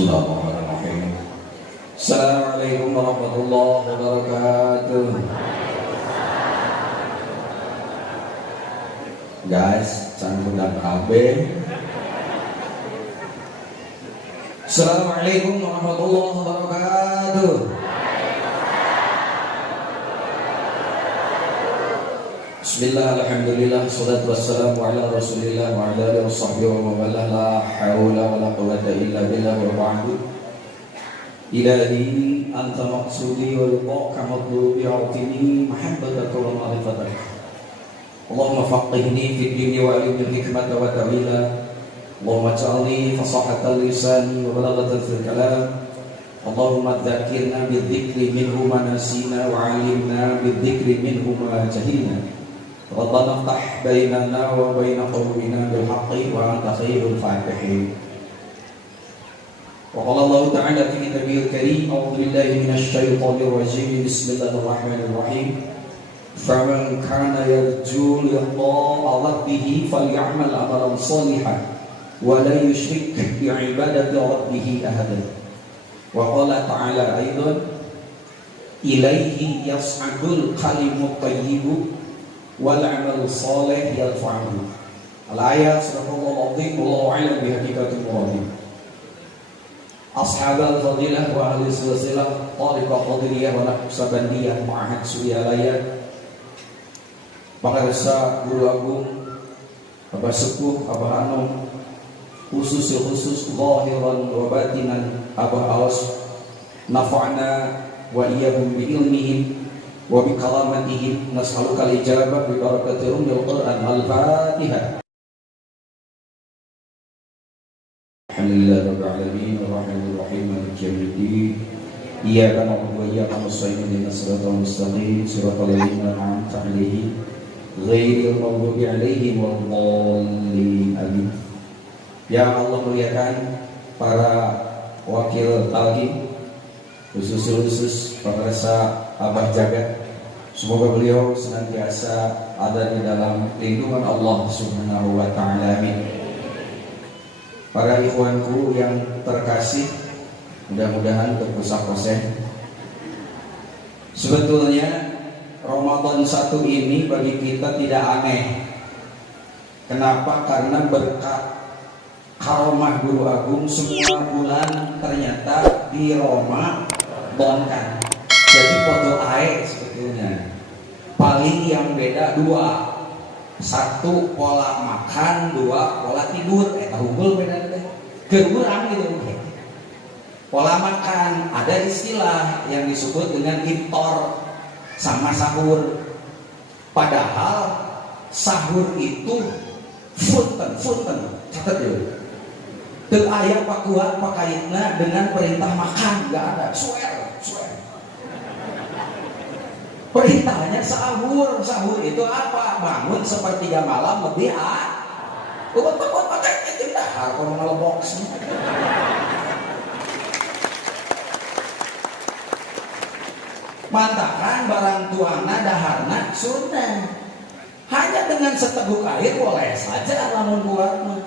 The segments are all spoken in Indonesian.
Bismillahirrahmanirrahim. Assalamualaikum warahmatullahi wabarakatuh. Guys, canggul dan KB. Assalamualaikum warahmatullahi wabarakatuh. Bismillah, alhamdulillah, salatu wassalamu ala rasulillah wa ala alihi wa sahbihi wa mawalah. La hawla wa la quwwata illa billah wa ba'du. Ilahi anta maqsudi wa liqa'ka matlubi a'tini mahabbataka wa ma'rifatak. Allahumma faqihni fid dini wa alimni hikmata wa ta'wila. Allahumma ja'alni fasahatan lisani wa balaghatan fil kalam. Allahumma dzakirna bidzikri minhu ma nasina wa 'allimna bidzikri minhu ma jahilna. Rabbana ftah bainana wa baina qawmina bil haqqi wa anta khairul fatihin. Wa qala Allah ta'ala fi kitabihil karim, a'udzu billahi minasy syaithanir rajim. Bismillahirrahmanirrahim. Faman kana yarju liqa'a rabbih falyamal amalan shalihan wa la yusyrik bi ibadati rabbih ahadan. Wa qala ta'ala aidan, ilaihi yas'adul kalimut thayyibu wal amal salih yarfa'uhu. Al-ayat sadaqallahu azim, wallahu a'lam bihaqikatil murad. Ashabal fadilah wa ahli silsilah tariqah qadiriyah wa naqsabandiyah ma'ahad su'alayat. Pangarsa Guru Agung Abah Sepuh Abah Anom, khusus zahiran wa batinan Abah Awas, nafa'na wa iyyahum bi ilmihim wa bi kalamatihim. Nas'aluka al-ijabah bi barakati ummil Qur'an. Al-Fatihah. Alhamdulillah rabbil alamin arrahmanir rahim maliki yaumiddin. Iyyaka na'budu wa iyyaka nasta'in ihdinas siratal mustaqim siratal ladzina an'amta 'alaihim ghairil maghdubi 'alaihim waladdallin. Amin. Ya Allah, muliakan para wakil talqin, khusus pemirsa Abah Jagat. Semoga beliau senantiasa ada di dalam lindungan Allah Subhanahu wa ta'ala. Amin. Para ikhwanku yang terkasih, mudah-mudahan terpusat-pusat. Sebetulnya Ramadan 1 ini bagi kita tidak aneh. Kenapa? Karena berkat karomah Guru Agung semua bulan ternyata di Ramadan. Jadi foto air sebetulnya. Paling yang beda dua. Satu pola makan, dua pola tidur. Hubul beda deh. Keurang gitu. Pola makan ada istilah yang disebut dengan iftar sama sahur. Padahal sahur itu funten. Catat dulu. Teu aya pakuat pakaitna dengan perintah makan, enggak ada. Swear. Perintahnya sahur. Sahur itu apa? Bangun sepertiga malam lebih Ubat pakai itu dahar kalau ngelebok. Mantakan barang tuana daharna sunnah. Hanya dengan seteguk air boleh saja lamun buat mah.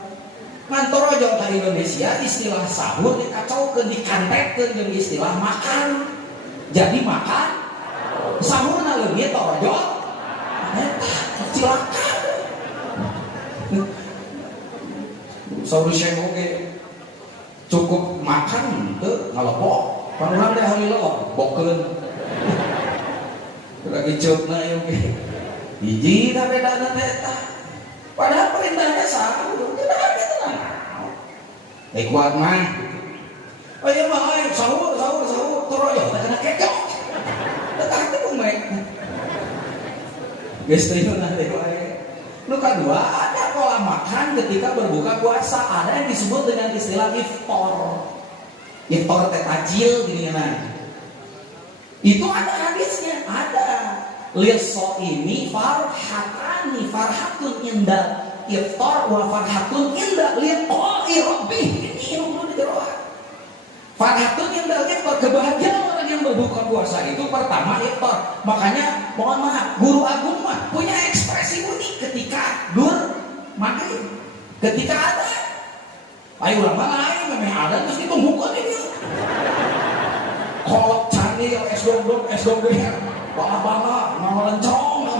Ngantor aja ke Indonesia istilah sahur dikacaukeun, dikantekkeun jeung istilah makan. Jadi makan sahurna leungit torojot cilaka. Sahur syekh oge cukup makan teu ngalepok. Panurang teh ahli lelok bokeun. Lagi ceupna ieu ge. Hiji da bedana teh tah. Padahal perintahnya sahur, tidak ada tenang. Kuat mah. Ayo mah ayo sahur toroyo teh kena kekok. Tetap itu mek. Geus teh nanti wae. Nu kadua ada pola makan ketika berbuka puasa, ada yang disebut dengan istilah iftar. Iftar teh tajil gini. Itu ada hadisnya, ada. Liso ini farhatani, farhatun indah iftar wa farhatun indah liqa'i rabbih. Ini yang perlu dijelaskan. Farhatun indah iftar, kebahagiaan orang yang berbuka puasa itu pertama iftar. Makanya mohon maaf, Guru Agung mah punya ekspresi unik ketika dur maghrib. Ketika ada ayo ulama lain aing memang ada terus ditumbuhkan ini. Kolok cani es dodol bala-bala mau lencong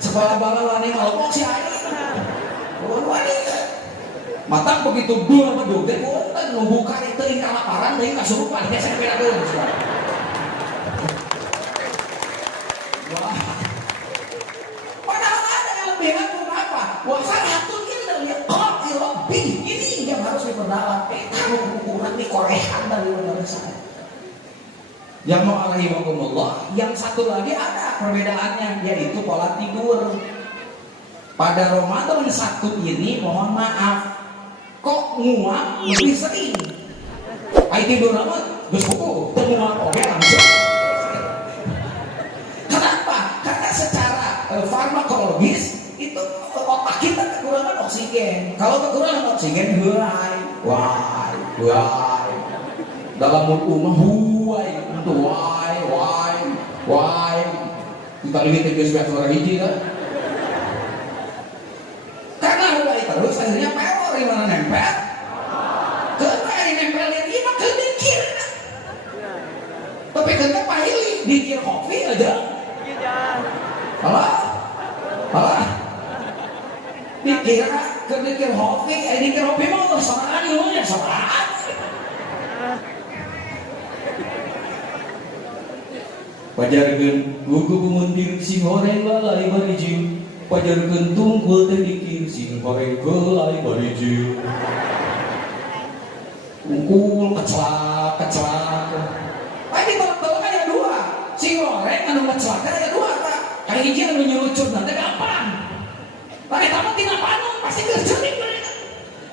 sebala-bala wani malok si aing. Wani matang begitu dua bedug teh nu buka itu ing kalaparan deui kasurupan nya sepedakeun. Wah. Padahal ada yang lebih aku apa? Wa farhatun illa liqa'i rabbih. Ini yang harus diperdalam. Tahu ukuran ini korehan dari negara saya. Yang mau alaihiwakumullah, yang satu lagi ada perbedaannya, yaitu pola tidur. Pada Ramadan satu ini mohon maaf, kok nguap lebih sering. Ai tidur amat, geus kuku, teu nguap oge langsung. Kenapa? Karena secara farmakologis itu otak kita kekurangan oksigen. Kalau kekurangan oksigen, why. Dalam umum huai, itu why. Kita lihat tiga suara hiji kan? Karena huai terus akhirnya peor gimana nempel? Karena yang nempel ini mah kedikir. Tapi kita pahili dikir kopi aja. Alah. Dikira kedikir kopi, dikir kopi mah sorangan ilunya sorangan. Pajarkeun gugu bumuntir sing horeng lalai barijiu. Pajarkeun tungkul teh dikir sing horeng kelai barijiu. Ungkul kecelak. Ini tolak-tolak ada dua. Sing horeng anu kecelak ada dua Pak. Kali hiji anu nyurucut nanti gampang. Pakai tamat tina panung pasti kerjeuning mereka.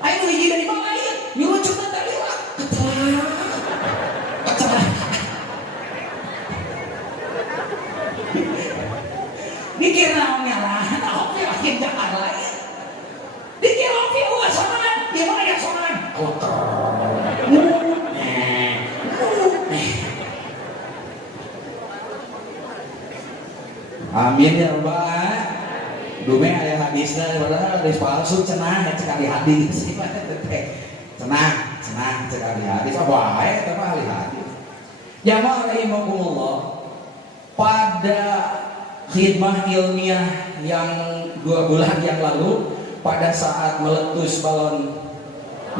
Ayo hiji dari mana lain nyurucut nanti lewat kecelak. Dikir naonnya lah, oke makin jangan lain. Dikir oke, sorangan, gimana ya sorangan? Amin ya Rabbal. Dume aya hadisna, padahal hadis palsu cenah cekali hadis. Cenah cekali hadis. Apa wae teh ahli hadis. Jamaah rahimakumullah. Pada khidmah ilmiah yang 2 bulan yang lalu pada saat meletus balon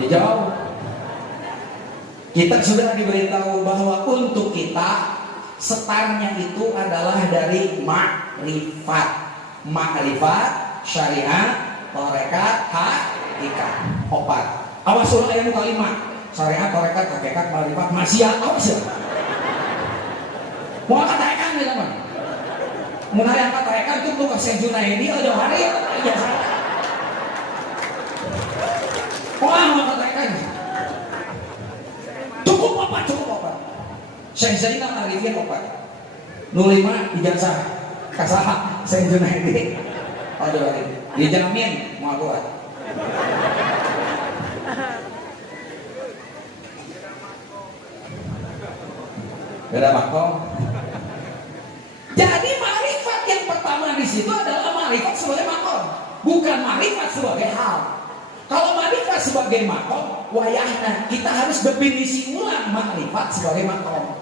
hijau, kita sudah diberitahu bahwa untuk kita setarnya itu adalah dari makrifat, syariat, tarekat, hakikat, 4. Awas surah ayat kalimat syariat, tarekat, hakikat, makrifat, maksiat, awas ya. Mau katakan ya teman. Muna yang katakan itu tuh Syekh Junaidi ada hari ya wah mau katakan cukup apa Syekh Zainal Arifin apa nulima ijazah kasaha Syekh Junaidi ada hari dijamin mau buat beda makom. Jadi makrifat yang pertama di situ adalah makrifat sebagai makom, bukan makrifat sebagai hal. Kalau makrifat sebagai makom, wayahna kita harus definisi ulang makrifat sebagai makom.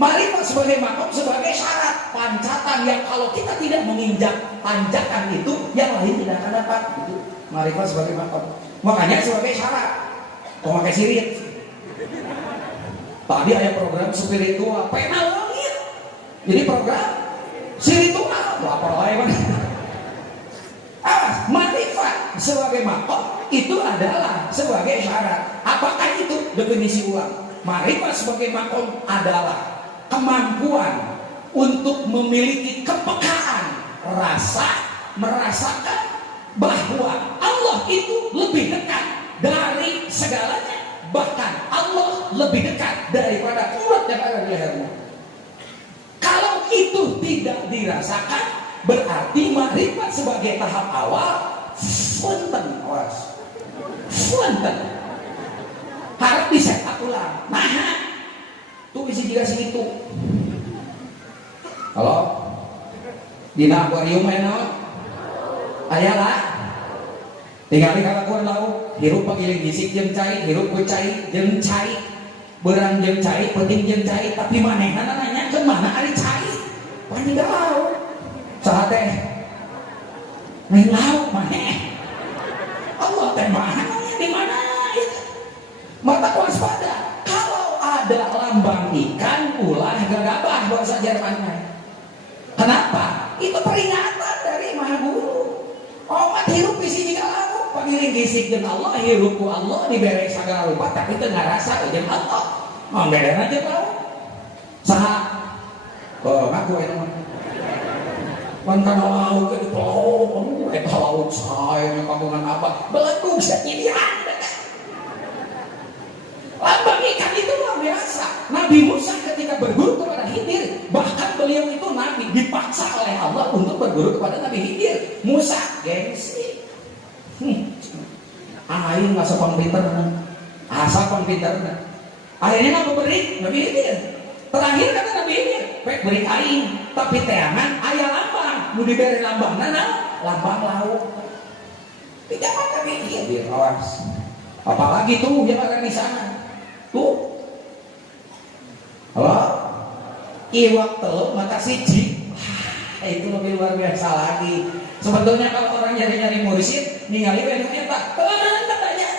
Makrifat sebagai makom sebagai syarat pancatan yang kalau kita tidak menginjak tanjakan itu, yang lain tidak akan dapat. Itu makrifat sebagai makom. Makanya sebagai syarat. Pemakai sirit. Tadi ada program spiritual, penal langit. Jadi program spiritual, apa lain? Makrifat sebagai makom itu adalah sebagai syarat. Apakah itu? Definisi ulang. Makrifat sebagai makom adalah kemampuan untuk memiliki kepekaan rasa, merasakan bahwa Allah itu lebih dekat dari segalanya. Bahkan Allah lebih dekat daripada urat yang ada di lehermu. Kalau itu tidak dirasakan, berarti makrifat sebagai tahap awal funten, harus disetak ulang. Nah, tuh isi juga segitu. Halo, dina akuarium enak, ayalah, tinggal di kalakuan laut. hirup pagiling gisik jeung cai, hirup ku cai jeung cai, beurang jeung cai, penting jeung cai, tapi manehna nanya ke mana ari cai? Pani galau. Saha teh? Lain lauk maneh. Allah teh mana? Di mana itu? Mata waspada. Kalau ada lambang ikan, ulah gagabah bahasa Jermannya. Kenapa? Itu peringatan dari Maha Guru. Omat hirup isi jika lalu pagiling gisik jeung Allah, hirup ku Allah dibere sagala rupa, tapi teu ngarasa jeung Allah. Ngombereuna jeung lauk. Saha? Oh, ngaku eta mah. Pan kana lauk ke dipelong, eta lauk sae nya kagungan abah. Belegug sakilian. Lambang ikan itu luar biasa. Nabi Musa ketika berguru kepada Khidir, bahkan beliau itu Nabi dipaksa oleh Allah untuk berguru kepada Nabi Khidir. Musa gengsi. Aing masa pinter, asal pinter. Akhirnya nggak beri Nabi Khidir. Terakhir kata Nabi Khidir, pek beri aing, tapi teangan ayah lambang. Nu diberi lambang nana, lambang lauk. Tidak ada Nabi Khidir, awas. Apalagi tuh yang ada di sana. Tuh, halo, iwak telur mata siji, itu lebih luar biasa lagi. Sebetulnya kalau orang nyari-nyari mursyid, ningali wenungnya pak, tanya,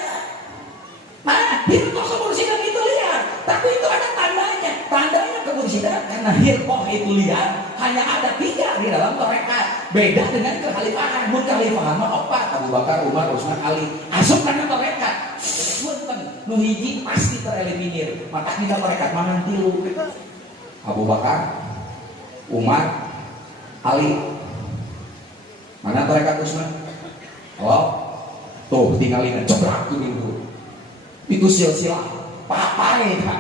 mana hirkoh kemursidan itu lihat, tapi itu ada tandanya. Tandanya kemursidan karena hirkoh itu lihat hanya ada 3 di dalam tarekat. Beda dengan kekhalifahan. Mun kekhalifahan mah 4, Abu Bakar, Umar, Utsman, Ali. Asup karena tarekat. Nu hiji pasti tereliminir. Maka kita tarekat mangan 3. Abu Bakar, Umar, Ali. Mana tarekat Utsman? Oh, tuh tinggalin cebrak tuh dulu. Itu silsilah papai eta.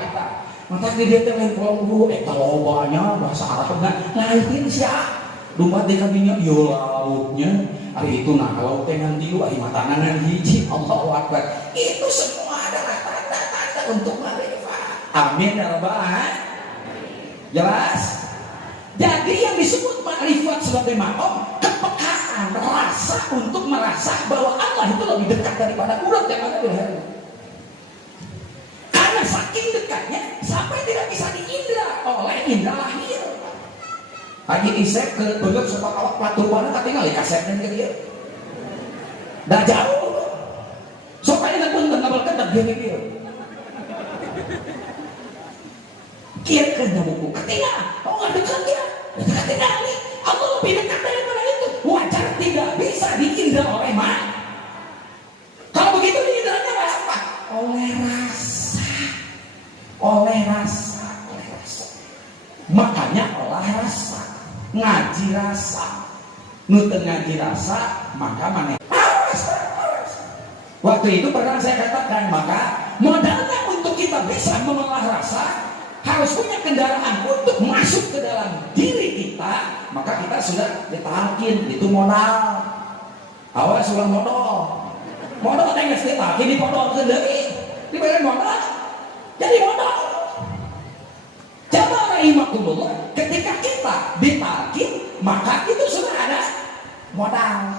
Maka dia teh lain pulau eta lobanya bahasa Arab enggak lain sia. Dumpat di kabinya yo lauknya. Hari itu nah kalau teh ngan dieu ari matangan hiji Allahu Akbar. Itu semua adalah tanda-tanda untuk makrifat. Amin ya rabbal alamin. Jelas? Jadi yang disebut makrifat sebagai makom, kepekaan, rasa untuk merasa bahwa Allah itu lebih dekat daripada urat yang ada di lehernya. Karena saking dekatnya sampai tidak bisa diindra oleh indra lahir. Lagi isep ke belut sopak awak pelatur mana ketinggal di kasetnya ke dia. Dah jauh. Sopanya pun tengah kedak dia dia. Kiakan buku ketinggal. Oh nggak dekat dia. Ketinggal nih. Allah lebih dekat daripada itu. Wajar tidak bisa diindra oleh mana. Kalau begitu diindranya oleh apa? Oleh rasa. Oleh rasa. Makanya olah rasa. Ngaji rasa, nuteng ngaji rasa, maka mana? Waktu itu pernah saya katakan, maka modalnya untuk kita bisa mengolah rasa harus punya kendaraan untuk masuk ke dalam diri kita. Maka kita sudah ditalkin, itu modal. Awas ulang modal. Modal teh geus ditalkin dipodolkeun deui, diberi modal. Jadi modal. Coba rahimakumullah, ketika kita ditalkin, maka itu sudah ada modal.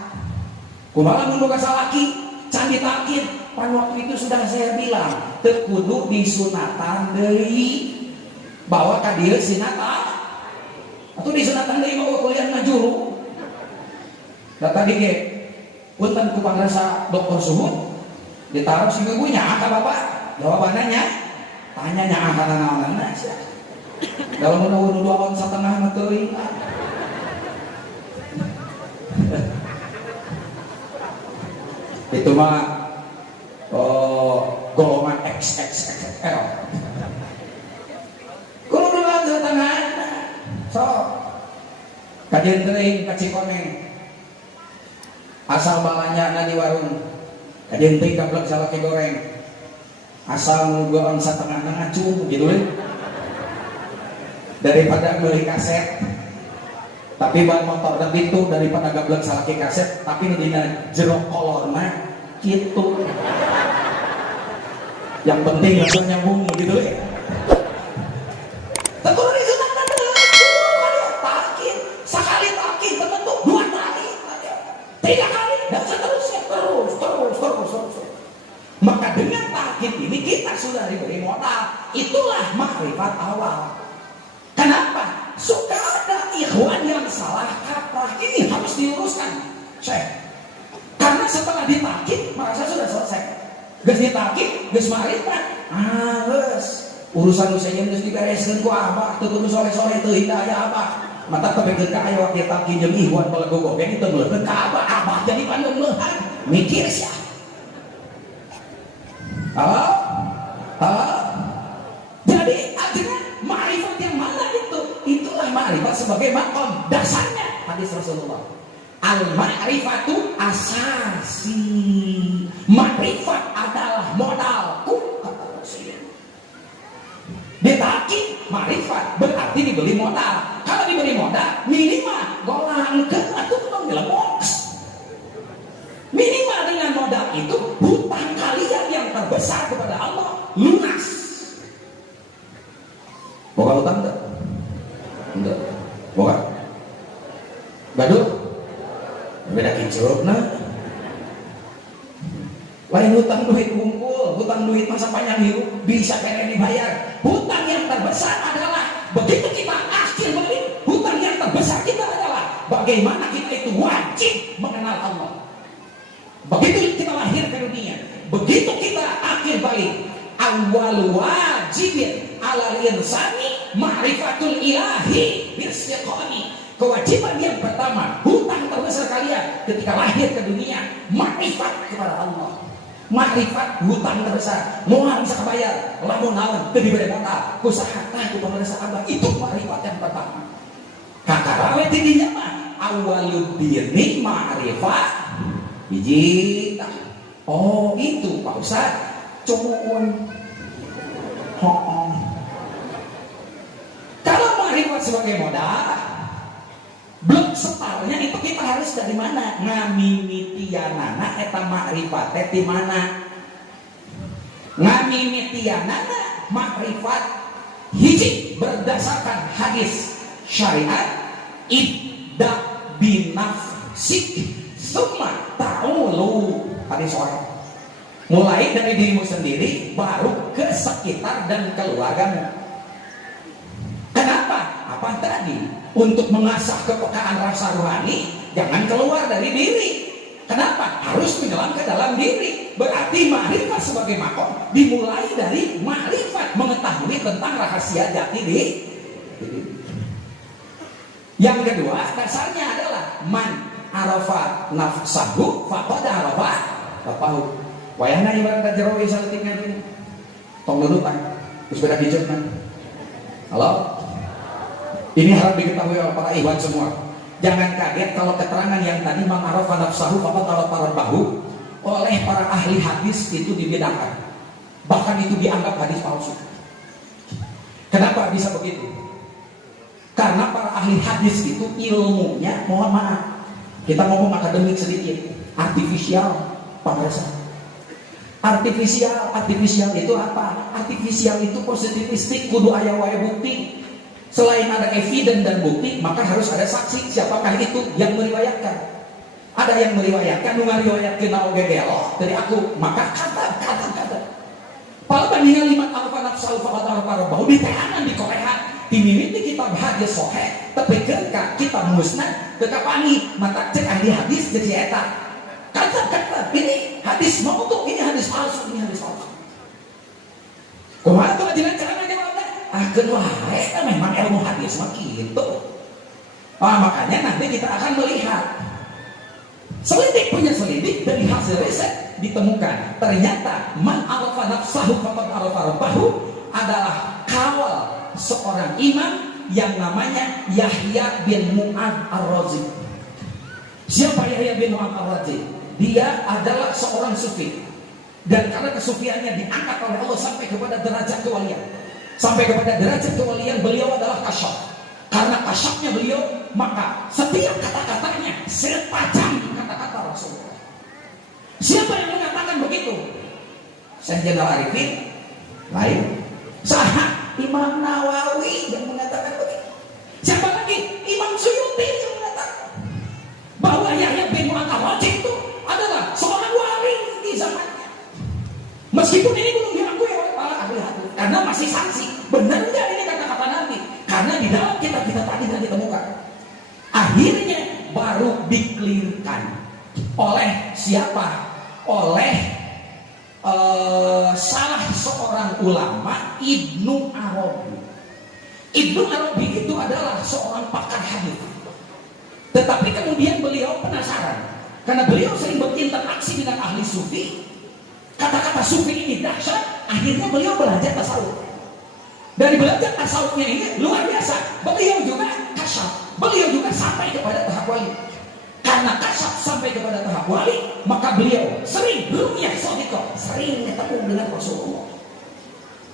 Kumaha mun boga salaki can ditalkin, pan waktu itu sudah saya bilang, teu kudu disunatan deui. Bawa ka dieu sinatan. Atuh disunatan deui mah kuliah ngajuru. Da tadi ge punten ku pangrasa dokter suhu ditaruh si ibunya ka bapak. Jawabannya nya tanya nya kana naonana sia. Kalau menunggu 2 tahun setengah materi itu mah golongan XXXL kalau 2 tahun setengah so kajian teuing ka Cikoneng asal balanya di warung kajian teuing gablek salaki goreng asal nggoon setengah ngacung gitu we. Daripada beli kaset tapi ban motor dan itu daripada gablek salaki kaset tapi dina jero kolorna gitu. Yang penting langsung nyambung gitu ya. Tentu disunatan takin sekali takin tentu 2 kali 3 kali dan seterusnya terus. sudah diberi modal. Itulah makrifat awal. Kenapa? Suka ada ikhwan yang salah kaprah. Ini harus diluruskan. Karena setelah ditakib merasa sudah selesai. Geus ditakib, geus makrifat. Geus urusan usahanya geus dibereskeun ku abah, teu kudu soleh-soleh teu hidayah abah. Mata kebekeun ka aya waktu takib jeung ikhwan balego gobeng teu meuleun ka abah jadi pandeumeuhan. Mikir sia. Jadi akhirnya ma'rifat yang mana itu? Itulah ma'rifat sebagai makom dasarnya hadis Rasulullah. Al-ma'rifatu asasi. Ma'rifat adalah modalku kata Rasulullah. Ditakib ma'rifat berarti dibeli modal. Kalau dibeli modal minimal golangkeun atuh tong dilepok. Minimal dengan modal itu hutang kalian yang terbesar kepada Allah lunas. Boga hutang enggak? Enggak. Boga? Gaduh? Beda kincurna. Lain hutang duit kumpul, hutang duit masa panjang hidup bisa kena dibayar. Hutang yang terbesar adalah begitu kita akhir balik, hutang yang terbesar kita adalah bagaimana kita itu wajib mengenal Allah. Begitu kita lahir ke dunia, begitu kita akhir balik, awal wajibin alal insani ma'rifatul ilahi bisyaqani. Kewajiban yang pertama, hutang terbesar kalian ketika lahir ke dunia, ma'rifat kepada Allah. Ma'rifat hutang terbesar. Moal bisa kebayar, lamun naon teu dibere modal, kusaha tah ku pamarasa abah, itu ma'rifat yang pertama. Kakara we ti dinya mah awwaluddin ma'rifat hiji. Oh itu Pak Ustaz cumun. Kalau ma'rifat sebagai modal, belum separuhnya itu kita harus dari mana? Ngamimitianana eta ma'rifat ti mana? Ngamimitianana ma'rifat hiji berdasarkan hadis syariat idda binafsik summa ta'ulu hadis sahih. Mulai dari dirimu sendiri baru ke sekitar dan keluargamu. Kenapa? Apa tadi? Untuk mengasah kepekaan rasa rohani, jangan keluar dari diri. Kenapa? Harus menyelam ke dalam diri. Berarti ma'rifat sebagai makom dimulai dari ma'rifat, mengetahui tentang rahasia jati diri. Yang kedua, dasarnya adalah man arafa nafsahu faqad arafa rabbahu. Wayahna ibarat kajero isa tinggal ini. Tong nurutan. Terus beda hijaunya. Halo? Ini harus diketahui oleh para ikhwan semua. Jangan kaget kalau keterangan yang tadi man arafa nafsahu faqad arafa rabbahu oleh para ahli hadis itu dibedakan. Bahkan itu dianggap hadis palsu. Kenapa bisa begitu? Karena para ahli hadis itu ilmunya, mohon maaf, kita ngomong akademik sedikit, artifisial, pemirsa. Artifisial itu apa? Artifisial itu positivistik, kudu aya wae bukti. Selain ada evidence dan bukti, maka harus ada saksi. Siapakah itu yang meriwayatkan? Ada yang meriwayatkan, nu ngariwayatkeun oge gelo dari aku, maka kata. Kalau bandingan 5 alfa nafsu faqad alfa rabbahu diteangan di korehan, dimimiti kitab hadis sahih, tepikeun ka kitab musnad teu kapani, mata cek ahli hadis jadi eta. Kata ini hadis maudhu, ini hadis palsu, ini hadis palsu. Kumaha tuh ajaran cara jawabna? Akeun wae memang ilmu hadis mah kitu. Makanya nanti kita akan melihat selidik punya selidik dari hasil riset ditemukan ternyata man arafa nafsahu faqad arafa rabbahu adalah kawal seorang imam yang namanya Yahya bin Mu'ad Ar-Razi. Siapa Yahya bin Mu'ad Ar-Razi? Dia adalah seorang sufi, dan karena kesufiannya diangkat oleh Allah sampai kepada derajat kewalian. Sampai kepada derajat kewalian beliau adalah kasyaf. Karena kasyafnya beliau, maka setiap kata-katanya setajam kata-kata Rasulullah. Siapa yang mengatakan begitu? Syekh Jalal Arifin? Lain. Sahah Imam Nawawi yang mengatakan begitu. Siapa lagi? Imam Suyuti yang mengatakan bahwa Yahya bin Mu'ad Ar-Razi itu adalah seorang wali di zamannya. Meskipun ini belum diakui oleh para ngasih sanksi. Benar nggak ini kata-kata Nabi? Karena di dalam kita tadi kan ditemukan. Akhirnya baru dikelirkan oleh siapa? Oleh salah seorang ulama, Ibnu Arabi. Ibnu Arabi itu adalah seorang pakar hadis. Tetapi kemudian beliau penasaran karena beliau sering berinteraksi dengan ahli sufi. Kata-kata sufi ini dahsyat. Akhirnya beliau belajar tasawuf. Dari belajar tasawufnya ini luar biasa. Beliau juga kasyaf. Beliau juga sampai kepada tahap wali. Karena kasyaf sampai kepada tahap wali, maka beliau sering ru'yah shadiqah, sering ketemu dengan Rasulullah.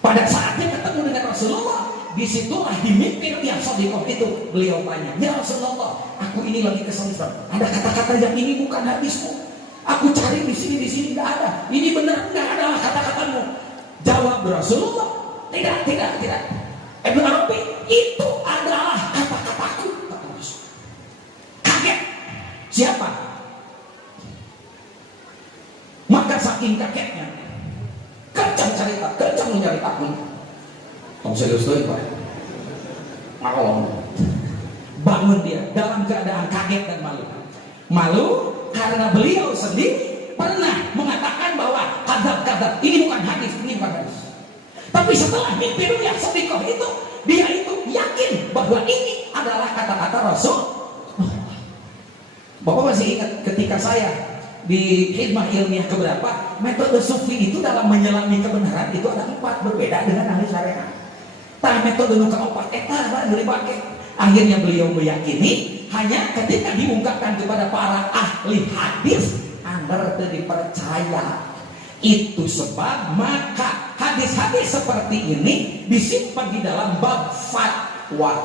Pada saat dia ketemu dengan Rasulullah, disitulah di mimpi ru'yah shadiqah itu beliau tanya, ya Rasulullah, aku ini lagi kesulitan. Ada kata-kata yang ini bukan hadismu. Aku cari di sini tidak ada. Ini benar tidak adalah kata-katamu. Jawab Rasulullah, tidak. Ibnu Arabi, itu adalah kata-kataku. Kata Rasul. Kaget. Siapa? Maka saking kagetnya, kencang mencari takut. Kamu serius tuh Pak? Maklum. Bangun dia dalam keadaan kaget dan malu. Malu karena beliau sendiri pernah mengatakan bahwa kadzab ini bukan hadis, ini bukan hadis. Tapi setelah mimpi ru'yah shadiqah itu, dia itu yakin bahwa ini adalah kata-kata Rasul. Bapak masih ingat ketika saya di khidmah ilmiah keberapa, metode sufi itu dalam menyelami kebenaran itu ada 4, berbeda dengan ahli syariat. Tapi metode nu keempat eta dipakai. Akhirnya beliau meyakini hanya ketika diungkapkan kepada para ahli hadis, Anda tidak dipercaya. Itu sebab maka hadis-hadis seperti ini disimpan di dalam bab fatwa.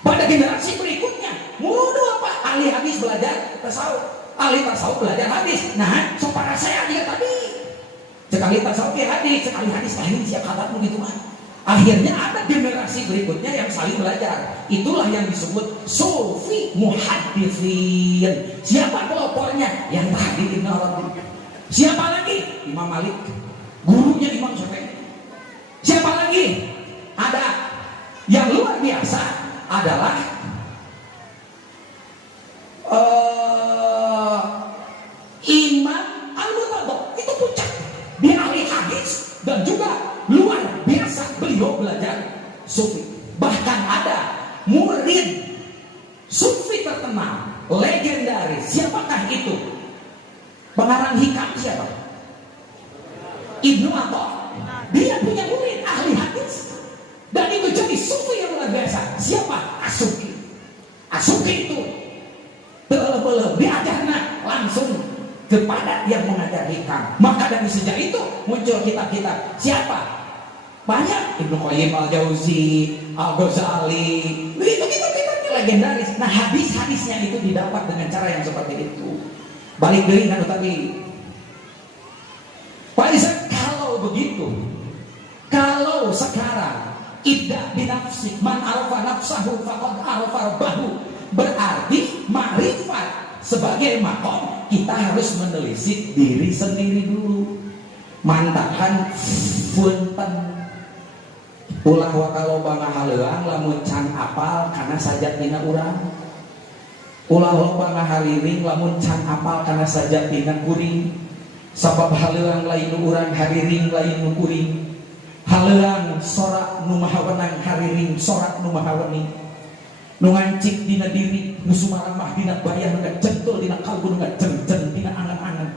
Pada generasi berikutnya, mudah apa? Ahli hadis belajar tasawuf, ahli tasawuf belajar hadis. Nah, supaya saya dia tadi sekali tasawuf ya hadis, sekali hadis siap khabar begitu mah. Akhirnya ada generasi berikutnya yang saling belajar. Itulah yang disebut sufi muhaddisin. Siapa pelopornya? Yang tadi Ibnu Arabi. Siapa lagi? Imam Malik, gurunya Imam Syafi'i. Siapa lagi? Ada yang luar biasa adalah Imam Al-Murtadha. Itu puncak. Dia ahli hadis dan juga luar biasa beliau belajar sufi. Bahkan ada murid sufi terkenal, legendaris. Siapakah itu? Pengarang hikam siapa? Ibnu Athar. Dia punya murid ahli hadis dan itu jadi sufi yang luar biasa. Siapa? Asuki. Asuki itu belum diajarnya langsung kepada yang mengajar hikam. Maka dari sejak itu muncul kitab-kitab. Siapa? Banyak. Ibnu Qayyim Al-Jauzi, Al-Ghazali. Itu kitab-kitabnya legendaris. Nah, hadis-hadisnya itu didapat dengan cara yang seperti itu. Balik dari tadi. Pak Isa, kalau begitu, kalau sekarang iddah binafsik man arafa nafsahu faqad arafa rabbahu, berarti ma'rifat sebagai makom kita harus menelisik diri sendiri dulu. Mantakan punten ulah wakalo bangga haleuang lamun can apal karena sajak dina urang. Ulah loba ngahariring lamun can apal karena sajak dina kuring. Sabab haleuang lain nu urang hariring lain nu kuring. Haleuang sorak nu maha wenang hariring sorak nu maha wening. Nu ngancik dina diri nu sumaramah dina bayah nu centul dina kalbu nu ceng-ceng dina angan-angan.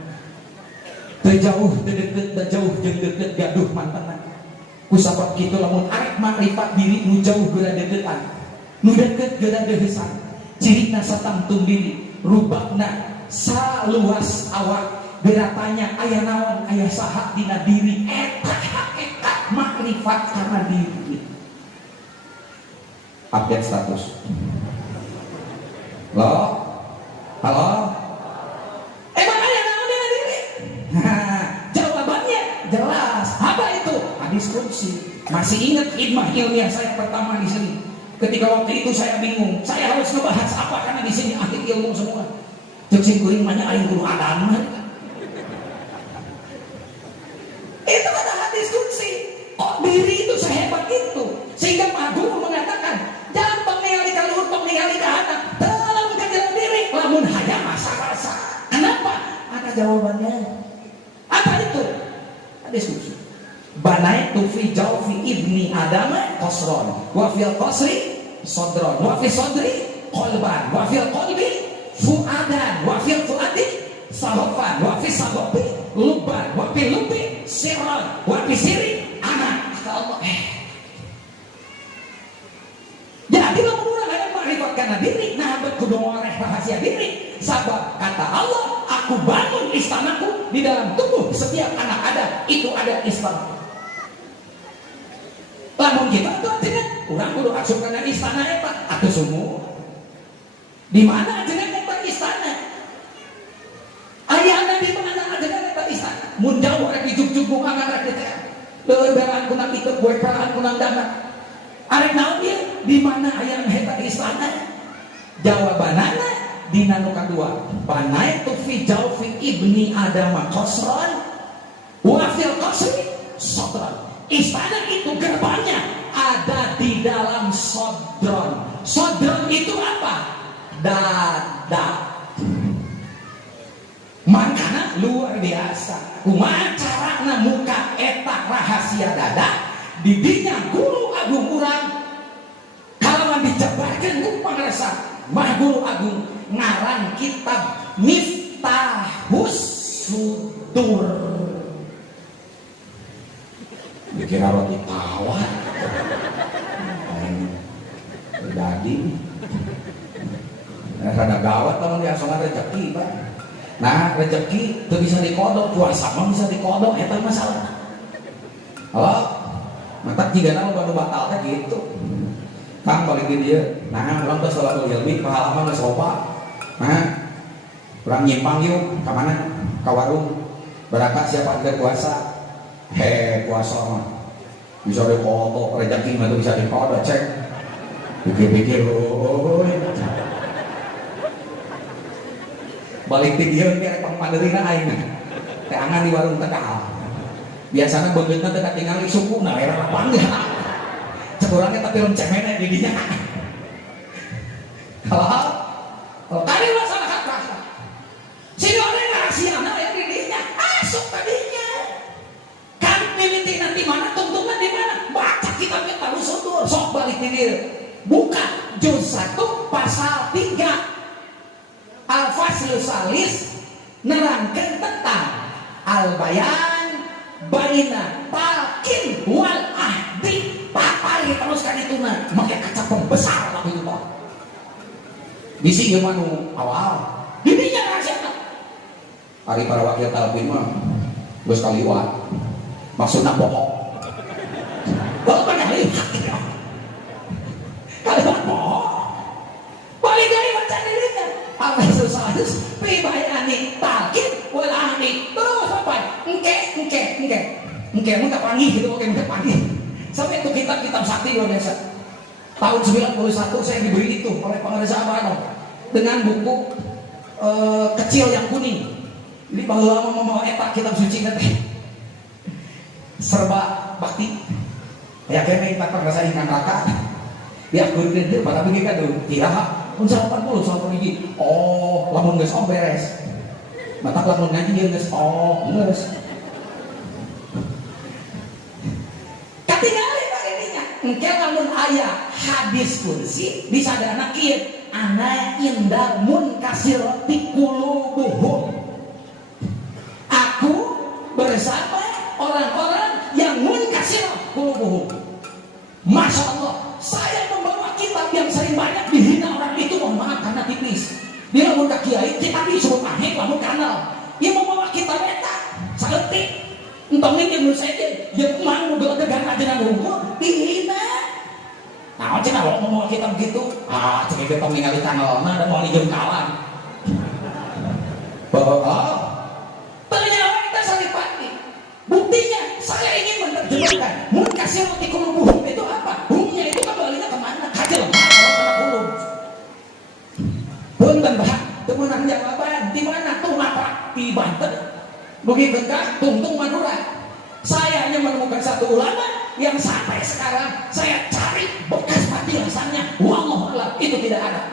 Teu jauh teu deukeut da jauh jeung deukeut gaduh mantenan. Ku sabab kitu lamun arek makrifat diri nu jauh geura deuketan, nu deukeut geura deuheusan. Cirina satangtung diri, rubakna saluas awak, geratanya aya naon aya saha dina diri, eta hakikat makrifat karena diri. Update status. Halo? Emang aya naon dina diri? Jawabannya jelas. Apa itu? Hadis qudsi. Masih ingat khidmah ilmiah saya pertama di sini? Ketika waktu itu saya bingung, saya harus ngebahas apa karena di sini ahli ilmu semua. Cek sing kuring mah aing guru adam. Itu kata hadis qudsi. Kok di Itu sehebat itu. Sehingga Pak Guru mengatakan, jangan pengali kaluhur, pengali ke anak. Dalam kejalan diri, lamun hanya masa-masa. Kenapa? Ada jawabannya. Apa itu? Ada diskusi. Banaitu fi jawfi ibni Adam qasron, wa fil qasri sodron, wa fi sodri qalban, wa fil qalbi fuadan, wa fil fuadi sabafan, wa fi sababi luban, wa fi lubi sirran, wa fi siri anak. Kata Allah, jadi kalau orang yang makrifat karena diri, nah berkudu oleh rahasia diri. Sabab kata Allah, aku bangun istanaku di dalam tubuh setiap anak ada, itu ada istana. Lamun kita tuh aja orang kudu asup karena istana eta atau semua. Di mana aja eta istana? Ayahna di mana aja eta istana? Mun jauh rek dijuk-juk bunga rek teh. Leberan kunang itu kue peraan kunang dana. Arek naon ieu? Di mana aya eta istana? Jawabanana di nanu kadua. Banaitu fi jawfi ibni Adam qasran wa fil qasri sadran. Istana itu gerbangnya ada di dalam sodron. Sodron itu apa? Dada. Makanya luar biasa. Kumaha carana muka eta rahasia dada didinya guru agung urang kalawan dijabarkeun ku pangresa mah guru agung ngarang kitab Miftahus Sudur. Dikira roti tawar jadi rada gawat teman dia soal rezeki Pak. Nah rezeki itu bisa dikodok, puasa mah bisa dikodok, itu masalah. Oh mantap jika nama baru batal kan gitu Kang balikin dia. Nah orang tuh sholatul ilmi pengalaman nggak sopa. Nah orang nyimpang yuk kemana ke warung berangkat siapa ada puasa. Puasa mah bisa dikodok, rezeki mah bisa dikodok, cek pikir-pikir balik di dia kayak pangmanderina aing teh angan di warung Tegal biasanya beungeutna teh katingali sukuna era lapangga cek urangnya tapi lem cemene di dinya kalau tadi masyarakat rasa si orang rahasiana yang di dinya masuk tadinya militi nanti mana, tungtungan di mana? Baca kitabnya tahu sudur, sok balik ini. Buka juz 1 pasal 3 Al-Fasl Salis nerangkan tentang al-bayan baina talqin wal ahdi. Papari teruskan itu nah, pakai kaca pembesar lah itu Pak. Bisi ieu manu awal. Didinya rahasia. Hari para wakil talqin mah geus kaliwat. Maksudnya bohong. Kalau banyak lihat, kalau bohong, balik dari baca dirinya. Apa susah harus pibayani talqin walani terus apa? Engke panggil gitu, engke panggil. Sampai itu kitab sakti luar biasa. Tahun 91 saya diberi itu oleh pengaresa Abano dengan buku kecil yang kuning. Jadi bahwa mau etak kitab suci nanti. Serba bakti ya kene tak rasa ingkang kakak ya kudu dia pada begini kan tuh kira pun 80 ini oh lamun geus beres batak lamun ngaji dia geus geus katingali ininya engke lamun aya hadis kursi disadana kieu ana inda munkasir tikulubuhum aku bersama orang-orang yang munkasir qulubuhum. Masya Allah, saya membawa kitab yang sering banyak dihina orang itu, mohon maaf karena tipis. Dia lamun ka kiai, kita disebut ahik, lamun kanal. Dia membawa kitab eta, saeutik. Entong ini menurut saya, dia mau begadang ajaran hukum, dihina. Nah, cina lo membawa kitab gitu, cina kita meninggali kanal, ada mau dijengkalan. Ternyata kita saripati. Buktinya saya ingin menerjemahkan munkasir tikulubuhum itu apa? Humnya itu kembalinya kemana? Kajel kalau kena kulub. Punten bah, temenan jawaban di mana? Tuh ngapa? Di Banten. Begitu kan? Tungtung Madura. Saya hanya menemukan satu ulama yang sampai sekarang saya cari bekas penjelasannya, wallahu a'lam, itu tidak ada.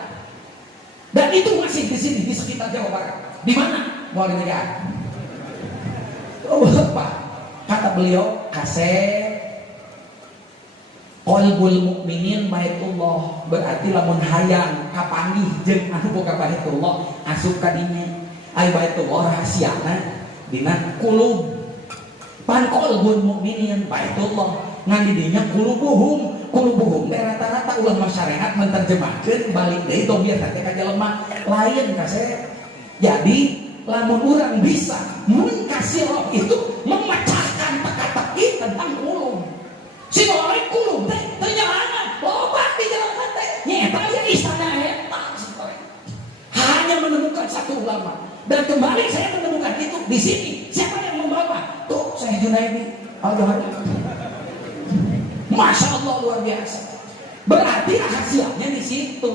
Dan itu masih di sini, di sekitar Jawa Barat. Di mana? Mau negara. Oh, Pak, kata beliau, kaset qalbul mukminin baitullah, berarti lamun hayang kapanggih jeung anu boga baitullah asup ka dinya. Ai baitullah rahasiana dina qulub. Pan qalbul mukminin baitullah ngan di dinya qulubuhum. Qulubuhum teh rata-rata ulama syariat menterjemahkeun balik deui domir teh ka jelema lain kaset. Jadi lamun urang bisa mun kasirah itu memecahkan teka-teki tentang qulub. Si orang kulum teh ternyata lobat di jalan teh nyeta ya istana eta hanya menemukan satu ulama dan kembali saya menemukan itu di sini. Siapa yang membawa? Tuh saya Junaidi Al-Johari. Masya Allah luar biasa. Berarti rahasianya di situ.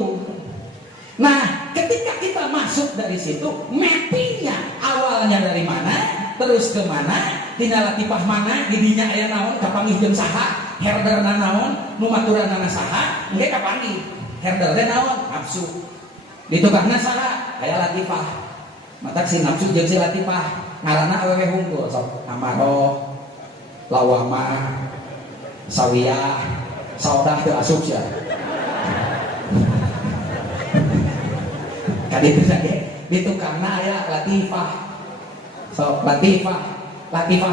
Nah, ketika kita masuk dari situ, mappingnya awalnya dari mana, terus ke mana, tina latifah mana, didinya aya naon, kapanggih jeung saha, herderna naon, nu maturanana saha, engke kapanggih. Herder teh naon? Nafsu. Ditukahna saha? Aya latifah. Matak si nafsu jeung si latifah, ngaranna awewe hungkul sok amaro, lawama, sawiyah, saudah teu asup sia. Kaditu saja ditukangna aya latifah. So latifah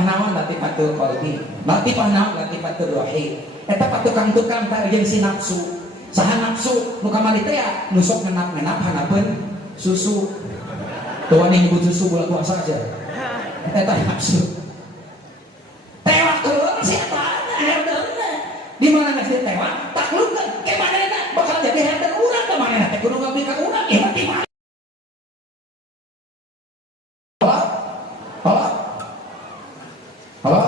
naon? Latifatul qalbi. Latifah naon? Latifatul ruhi. Eta patukang-tukang teh jeung si nafsu. Saha nafsu? Nu kamari teh nu sok ngenap-ngenap hanapeun susu. Tuh nih nyebut susu bulan puasa aja. Eta nafsu. Tewak keluar si eta herderna. Di mana geus ditewak? Taklukkeun ke manehna bakal jadi herder urang ka manehna teh kudu ngabdi ka urang ieu mah di mana? Halo?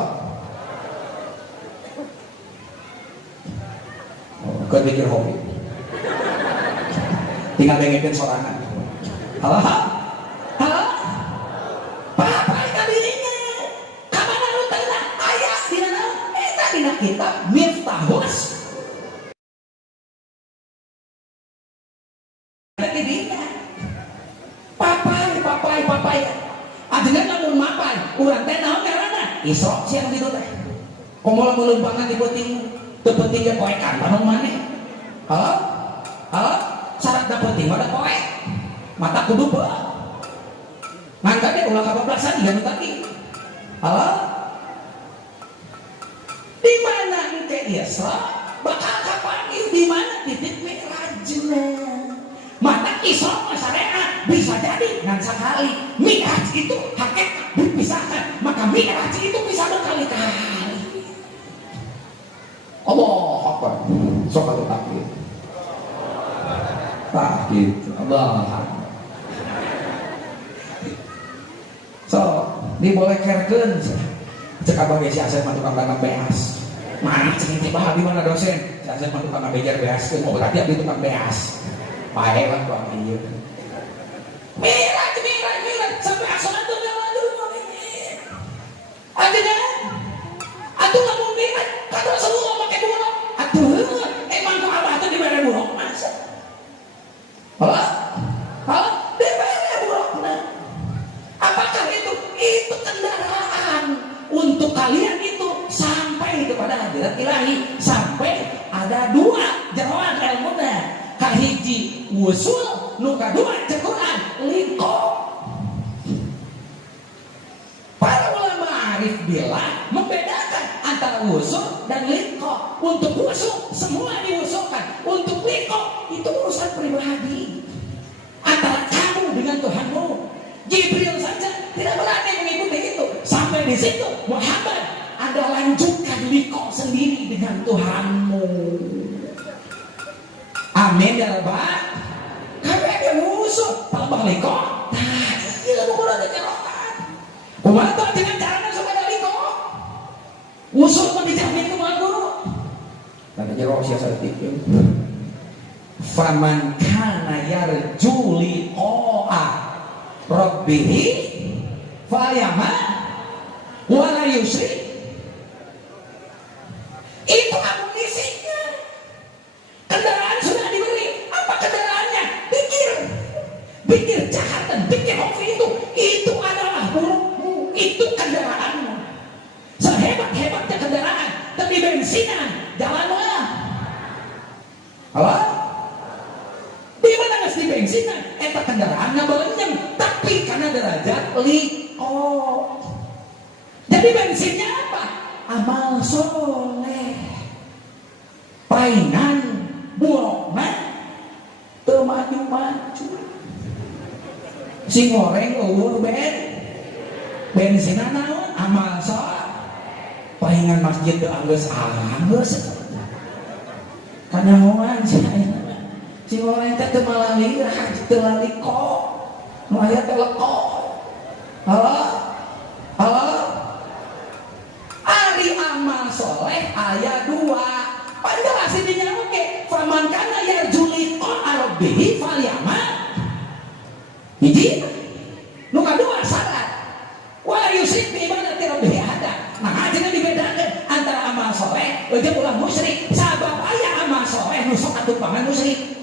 Kau pikir hobi? Tinggal dengerin sorangan. Halo? Halo? Apa kalinya? Kamana lu tanya? Ayah dina eta dina kitab Miftahus. Lagi dina. Papai. Ajengan lamun mapan, urang teh naon ngaranna? Isra siang ditu teh. Komola melumpangan di peuting, teu peuting ge poekan panung maneh. Halo? Halo? Syarat da peuting mah da poe. Mata kudu beuh. Ngan tadi ulah kabablasan ieu nu tadi. Halo? Di mana engke Isra? Bakal kapanggih di mana titik mi'rajna? Mata Isra syariat bisa jadi ngan sakali. Mi'raj itu hakikat dipisahkan, maka mi'raj itu bisa berkali-kali. Allahu Akbar. Sok atuh takbir. Takbir. Allah. So, dibolehkeun cek abang si Asep mah tukang dana beas. Mana cing tibah di mana dosen? Si Asep mah tukang bejar beas. Oh berarti abdi tukang beas. Pahe lah tuh abdi. Mi'raj sampai asalan tuh jalan dulu ini. Adanya, atuh lamun mi'raj, kan Rasulullah pakai buruk. Atuh, emang kok abah tuh dibere buruk masa? Halo, dibere buruk nah. Apakah itu? Itu kendaraan untuk kalian itu sampai kepada hadirat ilahi, sampai ada dua jawaban ilmunya. Kahiji wusul, nu kadua cek Quran liqo. Para ulama arif bilang membedakan antara wusul dan liqo. Untuk wusul semua diwusulkan, untuk liqo itu urusan pribadi antara kamu dengan Tuhanmu. Jibril saja tidak berani mengikuti itu. Sampai di situ Muhammad ada lanjutkan liqo sendiri dengan Tuhanmu. Amin ya Rabbal. Kabeh ge musuh tambah liko. Tah, ieu nu kudu dijerokan. Kumaha tuh dengan carana supaya liko? Usul mah dijamin kumaha guru. Tah jero sia saeutik. Faman kana yarju liqa rabbih falyama wala yusyrik di bensinan jalan lah. Halo? Di mana nggak di bensinan? Eta kendaraan nggak belenyem, tapi karena derajat liko. Jadi bensinnya apa? Amal soleh. Paingan burokna teu maju-maju. Si goreng eueuh bensinna naon? Amal soleh. Paingan masjid teu anggeus kanaoan si goreng teh teu malalirah teu laliko nu aya teh leko. Halo? Halo? Ari amal soleh aya dua. Panjelasin di nya oge. Faman kana yarjuliqa rabbihi falyamal. Hiji. Nu kadua syarat. Wa yusyrik bi ibadati rabbih ahada. Nah, ajeuna dibedakeun antara amal soleh jeung ulah musyrik. Sabab aya amal soleh nu sok atupangan musyrik.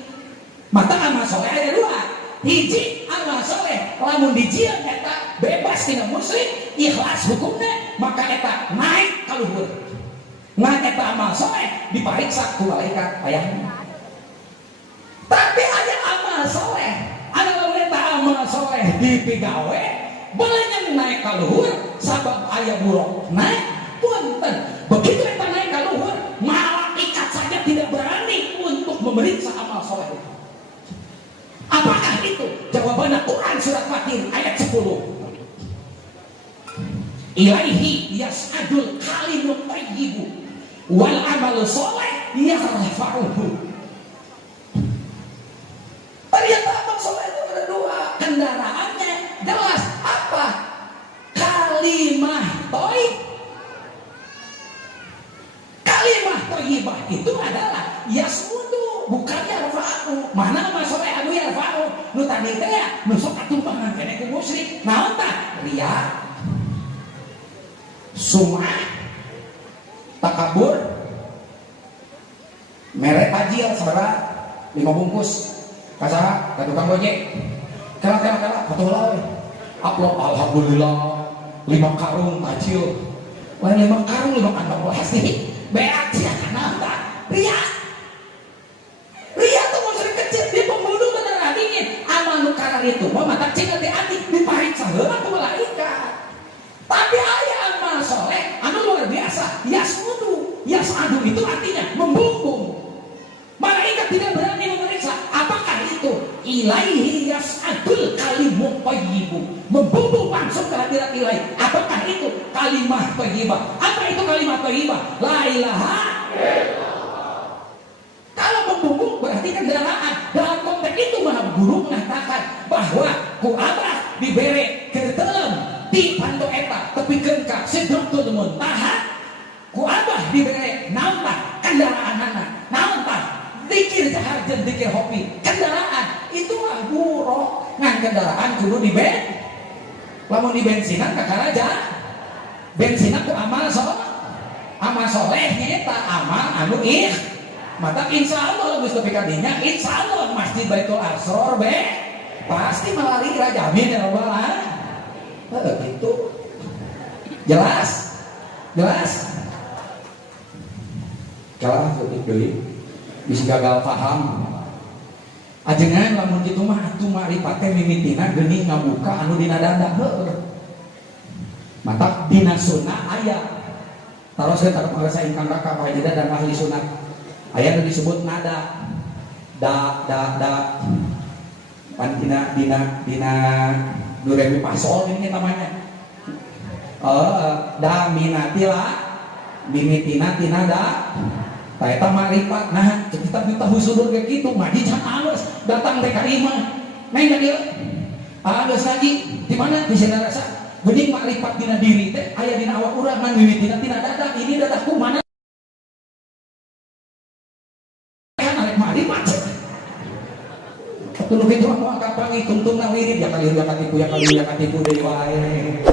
Mata amal soleh aya dua. Hiji amal soleh lamun dijieun eta bebas tina musyrik, ikhlas hukumna, maka eta naik ka luhur. Ngan eta amal soleh dipariksa ku malaikat hayang. Tapi aya amal soleh, anu lamun eta amal soleh dipigawe beuleung naik ka luhur sabab aya buruk naik. Punten, begitu eta naik ka luhur, malaikat saja tidak berani untuk memeriksa amal soleh itu. Apakah itu? Jawabannya Quran surat Fatir ayat 10. Ilaihi yas'adul kalimut thayyibu wal amalu soleh yarfa'uhu. Ternyata amal soleh itu ada dua. Kendaraannya jelas apa? Kalimah thayyib. Kalimah thayyibah itu adalah yasmudu, bukan yarfa'u. Mana amal soleh anu yarfa'u? Nu tadi teh nu sok atumpangan kene ku musyrik. Naon tah? Riya, sum'ah, takabur, merek tajil sabaraha 5 bungkus kasaha ka tukang gojek. Kala foto heula we. Upload alhamdulillah 5 karung tajil. Wah 5 karung 5 kantong plastik. Beak sia kana tah? Riya. Riya tuh musyrik kecil, dia pembunuh beneran dingin. Amal nu kana itu mah mata cing teh ati dipariksa heula ku malaikat. Tapi aya amal soleh anu luar biasa, yasmudu. Yasadu itu artinya membumbung. Malaikat tidak berani memeriksa. Apakah itu? Ilaihi yas'adul kalimut thayyibu. Membumbung langsung ke hadirat ilahi. Apakah itu? Kalimah thayyibah. Apa itu kalimah thayyibah? La ilaha illallah. Kalau membumbung berarti kendaraan. Dalam konteks itu Maha Guru mengatakan bahwa ku Abah dibere ketelem di panto eta tepikeun ka Sidratul Muntaha. Ku Abah dibere naon tah kendaraanana. Naon tah? Dikir jahar jeung dikir hopi. Kendaraan itu mah buruk. Ngan kendaraan kudu di lamun di bensinan kakaraja. Bensinan ku amal soleh nyata amal anu mata insyaallah geus tepi ka dinya insyaallah Masjid Baitul Asror pasti malalira jamin ya Allah. Gitu. Jelas? Kalah deui bisa gagal paham. Ajengan lamun kitu mah atuh marifat teh mimitina geuning ngabuka anu dina dada heueuh. Mata dina sunnah aya. Taroskeun taruh pangresa ingkang raka pahidida dan ahli sunnah. Aya nu disebut nada. Pan dina Nuremi Pasol ini namanya. Da minatila mimitina tinada. Ta eta marifat. Nah, kita tahu sudur kayak gitu, mah dican alus datang teh ka imah. Main ka dieu. Alus lagi di mana? Di sana rasa. Geuning marifat dina diri teh aya dina awak urang mah mimitina tina dadah. Ini dadahku mana? Kan arek marifat. Tuluh kitu mah kapangi tungtung na wirib ya kali ya katipu deui wae.